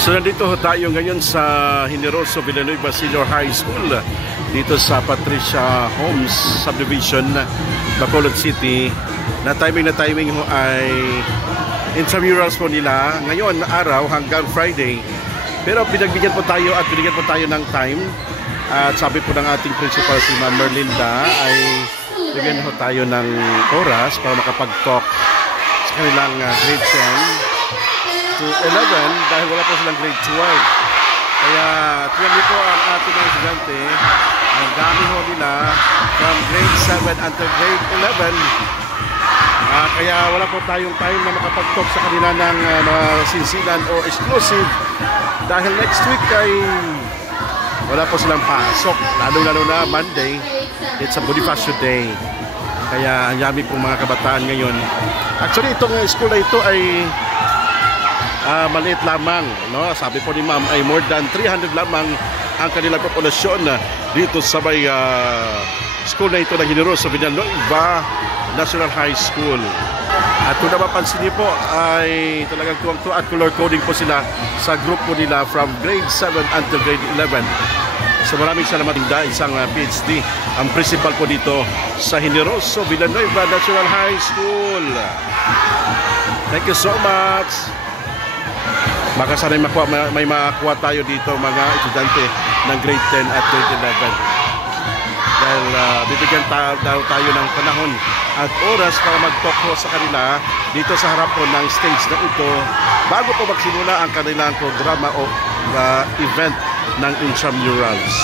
So nandito tayo ngayon sa Generoso Villanueva Senior High School dito sa Patricia Homes Subdivision, Bacolod City. Na timing ho ay intramurals po nila ngayon araw hanggang Friday. Pero pinagbigyan po tayo at binigyan po tayo ng time. At sabi po ng ating principal si Ma'am Merlinda ay bigyan ho tayo ng oras para makapag-talk sa kanilang grade 10 to 11 dahil wala po silang grade 12. Kaya tingnan niyo po ang ating mga estudyante, ang dami ho nila from grade 7 until grade 11. Kaya wala po tayong time na makapag-talk sa kanila ng sinsinan o exclusive dahil next week ay wala po silang pasok, lalo na Monday. It's a Bonifacio Day. Kaya ang yami pong mga kabataan ngayon. Actually itong school na ito ay maliit lamang, no? Sabi po ni Ma'am ay more than 300 lamang ang kanilang populasyon dito sa may school na ito na Generoso Villanueva National High School. At kung napapansin niyo po ay talagang tuwang-tuwa at color coding po sila sa group po nila from grade 7 until grade 11. So maraming salamat din isang PhD ang principal po dito sa Generoso Villanueva National High School. Thank you so much. Baka sana may makuha tayo dito mga estudyante ng grade 10 at grade 11. Dahil bibigyan tayo ng panahon at oras para mag-talk sa kanila dito sa harap po ng stage na ito bago po magsimula ang kanilang programa o event ng intramurals.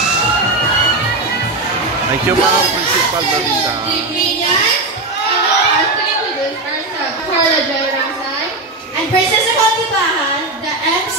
Thank you, Ma'am Principal Merlinda. And Princess of Altibahan, the MC.